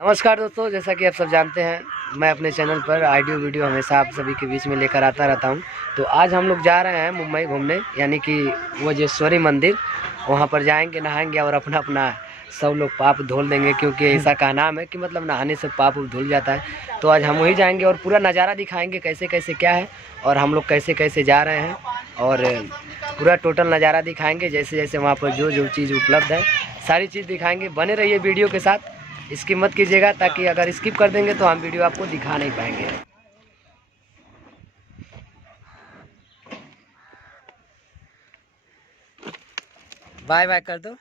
नमस्कार दोस्तों, जैसा कि आप सब जानते हैं मैं अपने चैनल पर ऑडियो वीडियो हमेशा आप सभी के बीच में लेकर आता रहता हूं। तो आज हम लोग जा रहे हैं मुंबई घूमने, यानी कि वज्रेश्वरी मंदिर। वहां पर जाएंगे, नहाएंगे और अपना अपना सब लोग पाप धुल देंगे, क्योंकि ऐसा का नाम है कि मतलब नहाने से पाप धुल जाता है। तो आज हम वहीं जाएंगे और पूरा नज़ारा दिखाएंगे कैसे कैसे क्या है और हम लोग कैसे कैसे जा रहे हैं, और पूरा टोटल नज़ारा दिखाएंगे। जैसे जैसे वहाँ पर जो जो चीज़ उपलब्ध है सारी चीज़ दिखाएंगे। बने रहिए वीडियो के साथ, स्किप मत कीजिएगा, ताकि अगर स्किप कर देंगे तो हम वीडियो आपको दिखा नहीं पाएंगे। बाय बाय कर दो।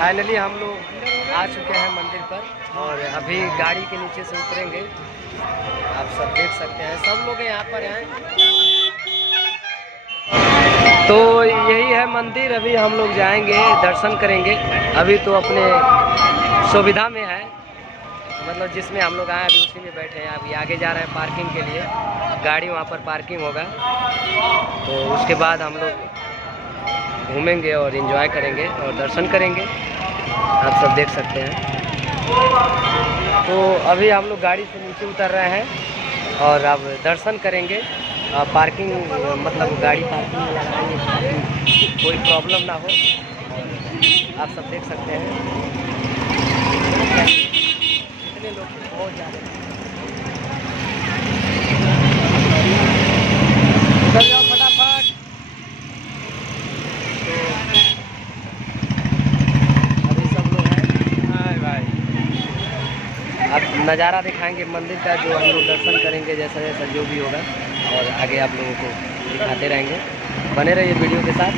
फाइनली हम लोग आ चुके हैं मंदिर पर और अभी गाड़ी के नीचे से उतरेंगे। आप सब देख सकते हैं, सब लोग यहाँ पर हैं। तो यही है मंदिर, अभी हम लोग जाएंगे, दर्शन करेंगे। अभी तो अपने सुविधा में है, मतलब जिसमें हम लोग आए अभी उसी में बैठे हैं। अभी आगे जा रहे हैं पार्किंग के लिए, गाड़ी वहाँ पर पार्किंग होगा। तो उसके बाद हम लोग घूमेंगे और एंजॉय करेंगे और दर्शन करेंगे। आप सब देख सकते हैं। तो अभी हम लोग गाड़ी से नीचे उतर रहे हैं और अब दर्शन करेंगे। पार्किंग मतलब गाड़ी पार्किंग में लगाएंगे, कोई प्रॉब्लम ना हो। आप सब देख सकते हैं कितने लोग बहुत ज़्यादा उतर जाओ फटाफट। अब नज़ारा दिखाएंगे मंदिर का, जो हम लोग दर्शन करेंगे, जैसा जैसा जो भी होगा, और आगे आप लोगों को दिखाते रहेंगे। बने रहिए वीडियो के साथ।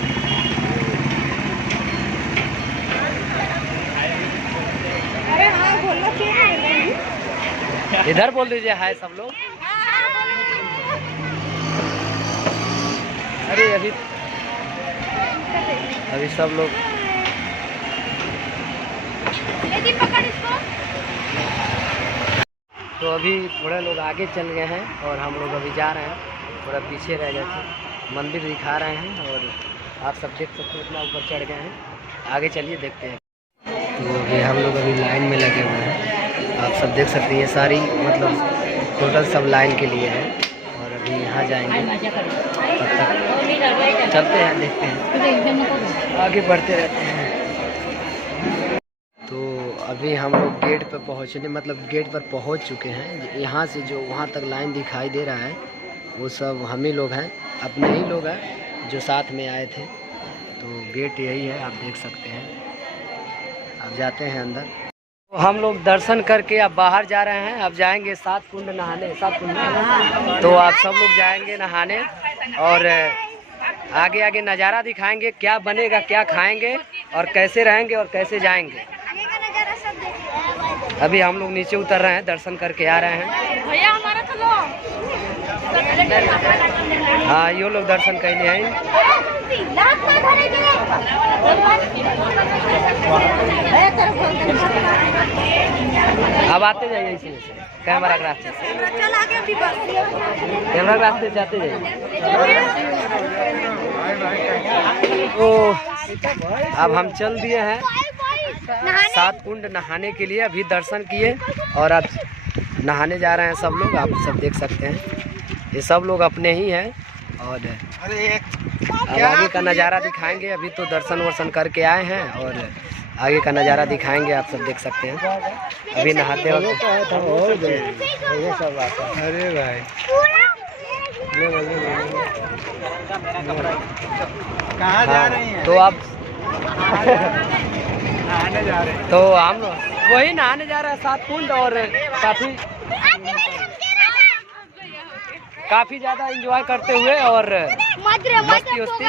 इधर बोल दीजिए हाय सब लोग। अरे अभी सब लोग तो अभी थोड़े लोग आगे चल गए हैं और हम लोग अभी जा रहे हैं, थोड़ा पीछे रह गए थे। मंदिर दिखा रहे हैं और आप सब देख सकते हैं, इतना ऊपर चढ़ गए हैं। आगे चलिए देखते हैं। तो अभी हम लोग अभी लाइन में लगे हुए हैं, आप सब देख सकते हैं। ये सारी मतलब टोटल सब लाइन के लिए है और अभी यहाँ जाएंगे। तब तक चलते हैं, देखते हैं, आगे बढ़ते रहते हैं। तो अभी हम लोग गेट पर पहुँचने मतलब गेट पर पहुँच चुके हैं। यहाँ से जो वहाँ तक लाइन दिखाई दे रहा है वो सब हम ही लोग हैं, अपने ही लोग हैं जो साथ में आए थे। तो गेट यही है, आप देख सकते हैं। अब जाते हैं अंदर। तो हम लोग दर्शन करके अब बाहर जा रहे हैं। अब जाएंगे 7 कुंड नहाने, 7 कुंड। तो आप सब लोग जाएंगे नहाने और आगे आगे नज़ारा दिखाएंगे, क्या बनेगा, क्या खाएंगे और कैसे रहेंगे और कैसे जाएंगे। अभी हम लोग नीचे उतर रहे हैं, दर्शन करके आ रहे हैं। भैया हमारा चलो। हाँ, ये लोग दर्शन करने आए। अब आते जाइए इसी में से, कैमरा के रास्ते से, कैमरा के रास्ते से आते जाइए। तो अब हम चल दिए हैं 7 कुंड नहाने के लिए। अभी दर्शन किए और अब नहाने जा रहे हैं सब लोग। आप सब देख सकते हैं ये सब लोग अपने ही हैं। और अब आगे का नज़ारा दिखाएंगे। अभी तो दर्शन वर्शन करके आए हैं और आगे का नज़ारा दिखाएंगे। आप सब देख सकते हैं अभी नहाते वक्त। अरे भाई कहाँ जा रही हैं? तो आप नहाने जा रहे हैं। तो हम वही नहाने जा रहे हैं 7 कुंड और काफ़ी ज़्यादा एंजॉय करते हुए और मस्ती उस्ती।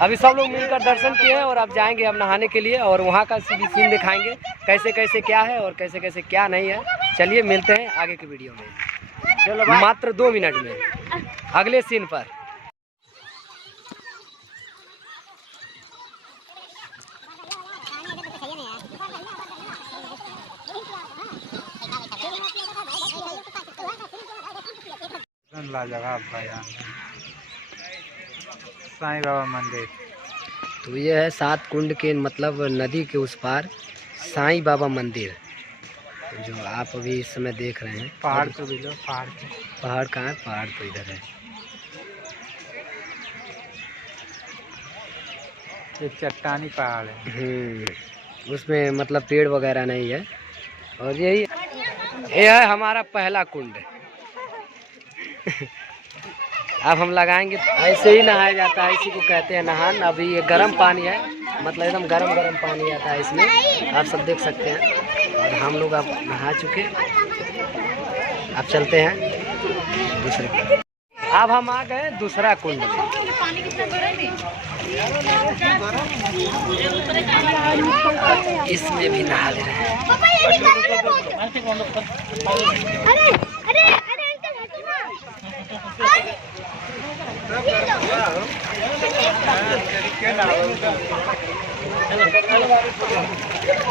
अभी सब लोग मिलकर दर्शन किए हैं और अब जाएंगे अब नहाने के लिए और वहाँ का सीन दिखाएंगे कैसे कैसे क्या है और कैसे कैसे क्या नहीं है। चलिए मिलते हैं आगे की वीडियो में मात्र 2 मिनट में अगले सीन पर। लाजवाब भाई साईं बाबा मंदिर। तो ये है 7 कुंड के मतलब नदी के उस पार साईं बाबा मंदिर जो आप अभी इस समय देख रहे हैं। पहाड़ तो भी लो, पहाड़ कहाँ है? पहाड़ तो इधर है। ये चट्टानी पहाड़ है। उसमें मतलब पेड़ वगैरह नहीं है। और ये है हमारा पहला कुंड। अब हम लगाएंगे। ऐसे ही नहाया जाता है, इसी को कहते हैं नहान। अभी ये गर्म पानी है, मतलब एकदम गरम पानी आता है इसमें। आप सब देख सकते हैं और हम लोग अब नहा चुके। अब चलते हैं दूसरे कुंड। अब हम आ गए दूसरा कुंड में। इसमें भी नहा ले रहे हैं।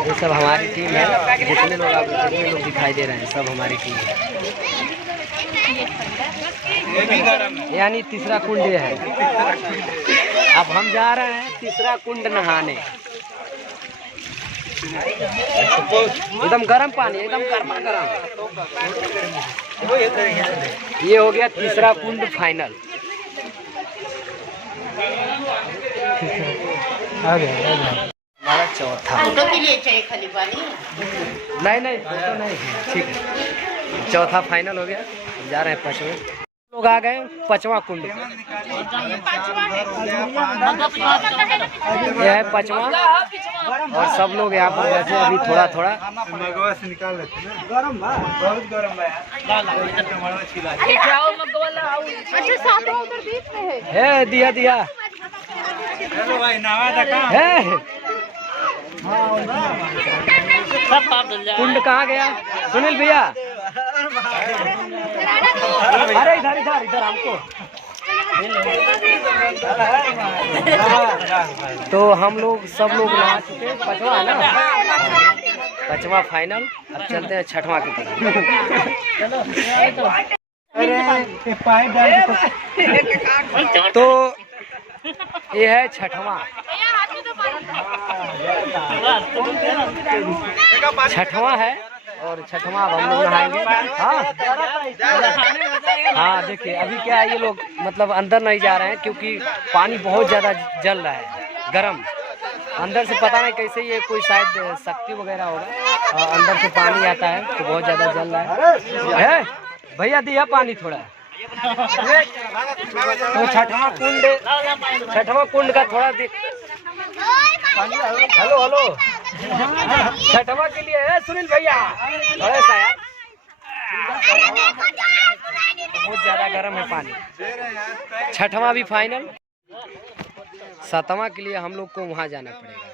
ये सब हमारी टीम है। जितने लोग दिखाई दे रहे हैं सब हमारी टीम है। यानी तीसरा कुंड ये है। अब हम जा रहे हैं तीसरा कुंड नहाने। एकदम गर्म पानी, एकदम गर्मा गर्म। ये हो गया तीसरा कुंड फाइनल। हमारा चौथा। फोटो के लिए चाहिए खाली पानी? नहीं फोटो नहीं, ठीक है। चौथा फाइनल हो गया। जा रहे हैं 5वें। लोग आ गए 5वां कुंड। यह है 5वां और सब लोग यहाँ पर वैसे अभी थोड़ा निकाल लेते हैं। बहुत गरम है। दिया हेलो भाई नवा है। कुंड कहाँ गया सुनील भैया? अरे इधर हमको। तो हम लोग सब लोग नहा चुके। 5वां है ना, 5वां फाइनल। अब चलते हैं 6वां की तरफ। तो ये है 6वां। 6वां है और 6वां अब हम लोग नहाएंगे। हाँ देखिए अभी क्या है, ये लोग मतलब अंदर नहीं जा रहे हैं क्योंकि पानी बहुत ज़्यादा जल रहा है गरम। अंदर से पता नहीं कैसे, ये कोई शायद शक्ति वगैरह होगा। अंदर से पानी आता है तो बहुत ज़्यादा जल रहा है। भैया दिया पानी थोड़ा। तो 6वां कुंड का थोड़ा हेलो 6वां के लिए है सुनील भैया। थोड़ा सा यार बहुत ज्यादा गर्म है पानी। 6वां भी फाइनल। 7वां के लिए हम लोग को वहाँ जाना पड़ेगा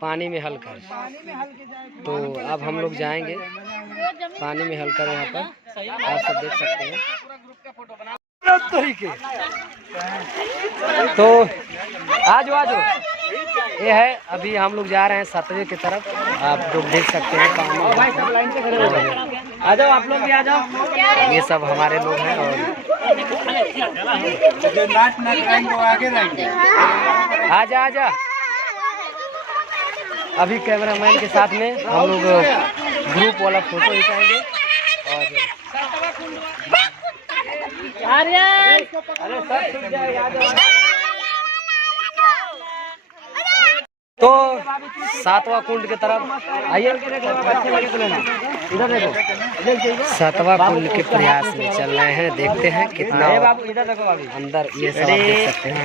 पानी में हलकर। तो अब हम लोग जाएंगे पानी में हलकर वहाँ पर। आप सब देख सकते हैं। तो आ जाओ ये है, अभी हम लोग जा रहे हैं सतवे की तरफ। आप लोग देख सकते हैं पानी। भाई सब लाइन से खड़े हो जाओ, आ जाओ आप लोग भी आ जाओ। ये सब हमारे लोग हैं और जो नाच वो आगे रहेंगे। आ जा। अभी कैमरामैन के साथ में हम लोग ग्रुप वाला फोटो खिंचाएंगे। और अरे सब छूट जाएगा। तो 7वां कुंड की तरफ आइए, इधर देखो। 7वां कुंड के प्रयास में चल रहे हैं, देखते हैं कितना अंदर ये सब आप देख सकते हैं।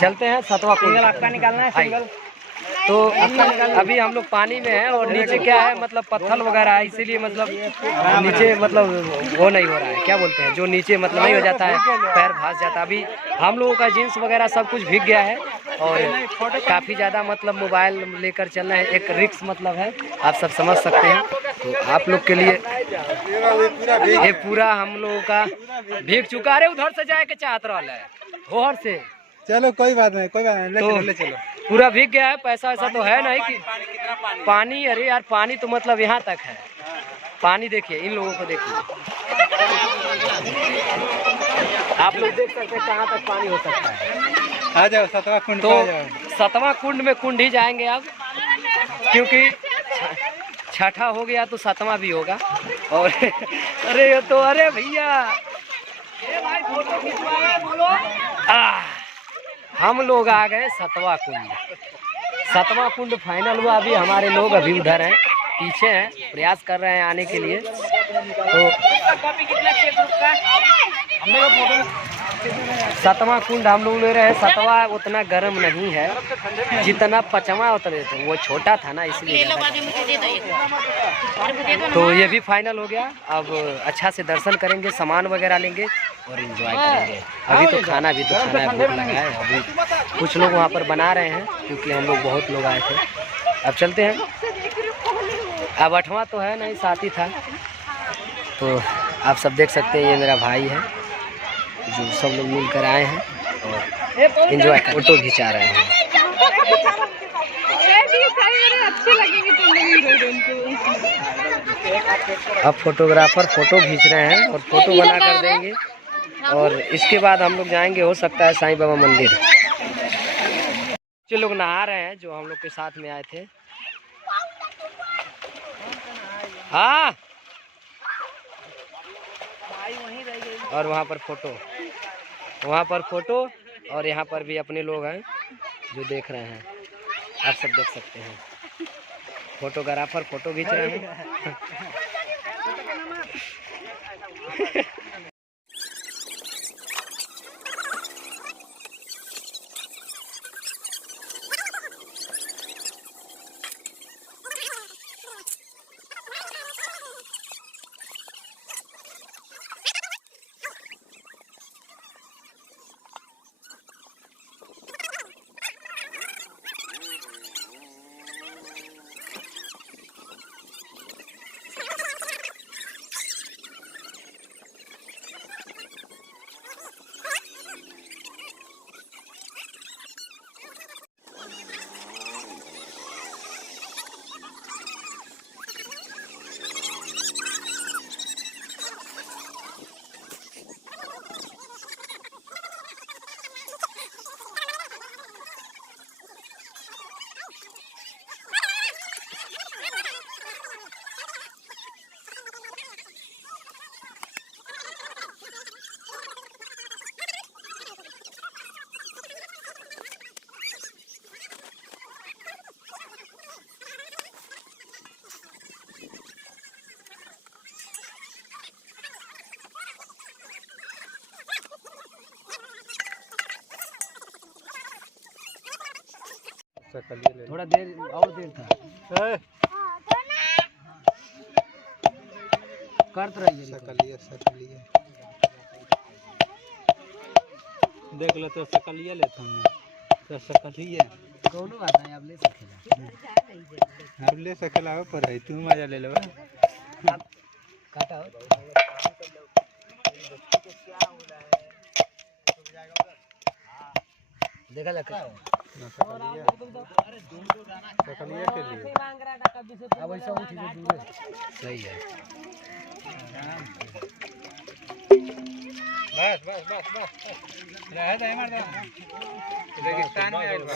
चलते हैं 7वां कुंड आपका निकालना है सिंगल। तो अभी हम लोग पानी में हैं और नीचे क्या है मतलब पत्थर वगैरह है, इसीलिए मतलब नीचे मतलब वो नहीं हो रहा है, क्या बोलते हैं जो नीचे मतलब नहीं हो जाता है, पैर भास जाता है। अभी हम लोगों का जीन्स वगैरह सब कुछ भीग गया है और काफ़ी ज़्यादा मतलब मोबाइल लेकर चलना है, एक रिस्क मतलब है, आप सब समझ सकते हैं। तो आप लोग के लिए ये पूरा हम लोगों का भीग चुका है। उधर से जाए के चाहत रहा है होहर से। चलो कोई बात नहीं, तो ले चलो। पूरा भीग गया है, पैसा वैसा तो है नहीं कि पानी। अरे यार पानी तो मतलब यहाँ तक है। पानी देखिए, इन लोगों को देखिए, आप लोग देख सकते हैं कहाँ तक पानी हो सकता है। आ जाओ 7वां कुंड। तो 7वां कुंड में कुंड ही जाएंगे अब, क्योंकि 6ठा हो गया तो 7वां भी होगा। और अरे ये तो अरे भैया हम लोग आ गए 7वां कुंड। 7वां कुंड फाइनल हुआ। अभी हमारे लोग अभी उधर हैं, पीछे हैं, प्रयास कर रहे हैं आने के लिए। तो 7वां कुंड हम लोग ले रहे हैं। 7वां उतना गर्म नहीं है जितना 5वां उतरे थे, वो छोटा था ना इसलिए। तो ये भी फाइनल हो गया। अब अच्छा से दर्शन करेंगे, सामान वगैरह लेंगे और एंजॉय करेंगे। अभी तो खाना भूख लगा है। अभी कुछ लोग वहाँ पर बना रहे हैं क्योंकि हम लोग बहुत लोग आए थे। अब चलते हैं। अब 8वां तो है नहीं, 7 ही था। तो आप सब देख सकते हैं, ये मेरा भाई है जो सब लोग मिलकर आए हैं और एंजॉय कर फोटो खिंचा रहे हैं। अब फोटोग्राफर फोटो खींच रहे हैं और फोटो बना कर देंगे। और इसके बाद हम लोग जाएंगे, हो सकता है साईं बाबा मंदिर। जो लोग नहा रहे हैं जो हम लोग के साथ में आए थे। हाँ, और वहाँ पर फोटो और यहाँ पर भी अपने लोग हैं जो देख रहे हैं, आप सब देख सकते हैं। फोटोग्राफर फोटो खींच रहे हैं। थोड़ा देर और देर था, करते रहिए। सकलिए देख लो तो सकलिए लेते हैं तो सकलिए दोनों बात है, आप ले सकेला। आप ले सकेला पर है, तू मजा ले लो। काटा देखा लगा सकलिया के लिए अब ऐसा हो चीजें दूर सही है। बस बस बस बस रह दे मार दो रेगिस्तान में आइल बा।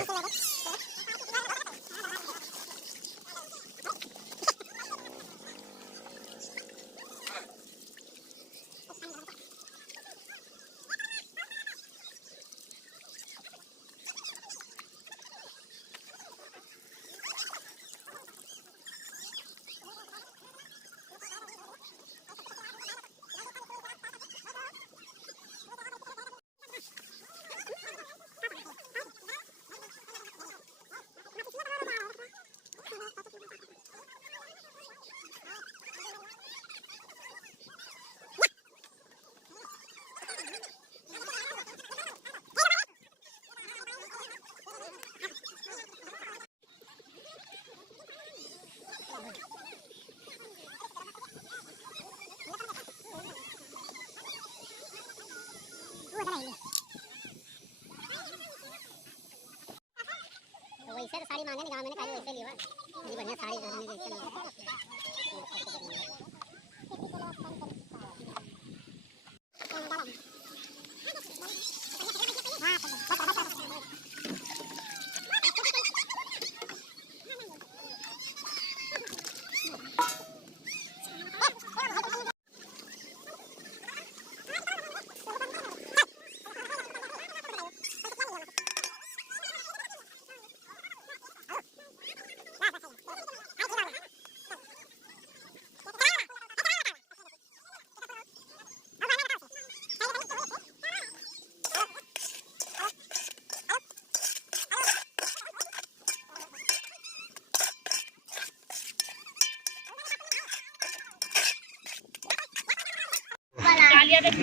वैसे तो साड़ी मांगे नहीं गाँव मैंने कहा वैसे लिया बड़ी बढ़िया साड़ी हमने जैसे लिया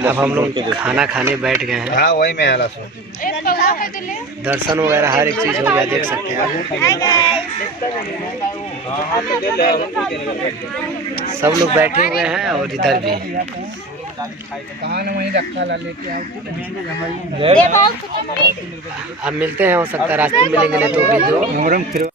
अब हम लोग खाना खाने बैठ गए हैं। हाँ वही में आला दर्शन वगैरह हर एक चीज हो गया, देख सकते हैं। सब लोग बैठे हुए हैं और इधर भी वहीं रखा ला लेके अब मिलते हैं, हो सकता है रास्ते में मिलेंगे, नहीं तो वीडियो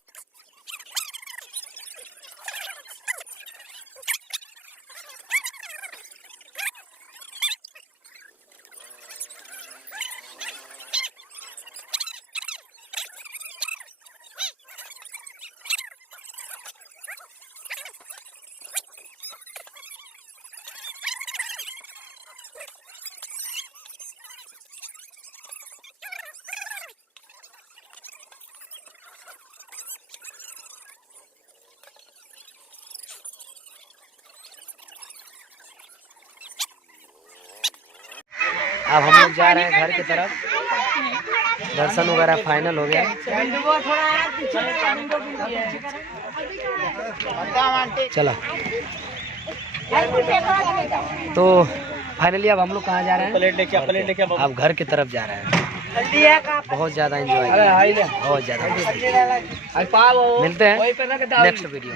अब हम लोग जा रहे हैं घर की तरफ। दर्शन वगैरह फाइनल हो गया। चला तो फाइनली अब हम लोग कहाँ जा रहे हैं? अब घर की तरफ जा रहे हैं। बहुत ज़्यादा एंजॉय, बहुत ज़्यादा। मिलते हैं नेक्स्ट वीडियो।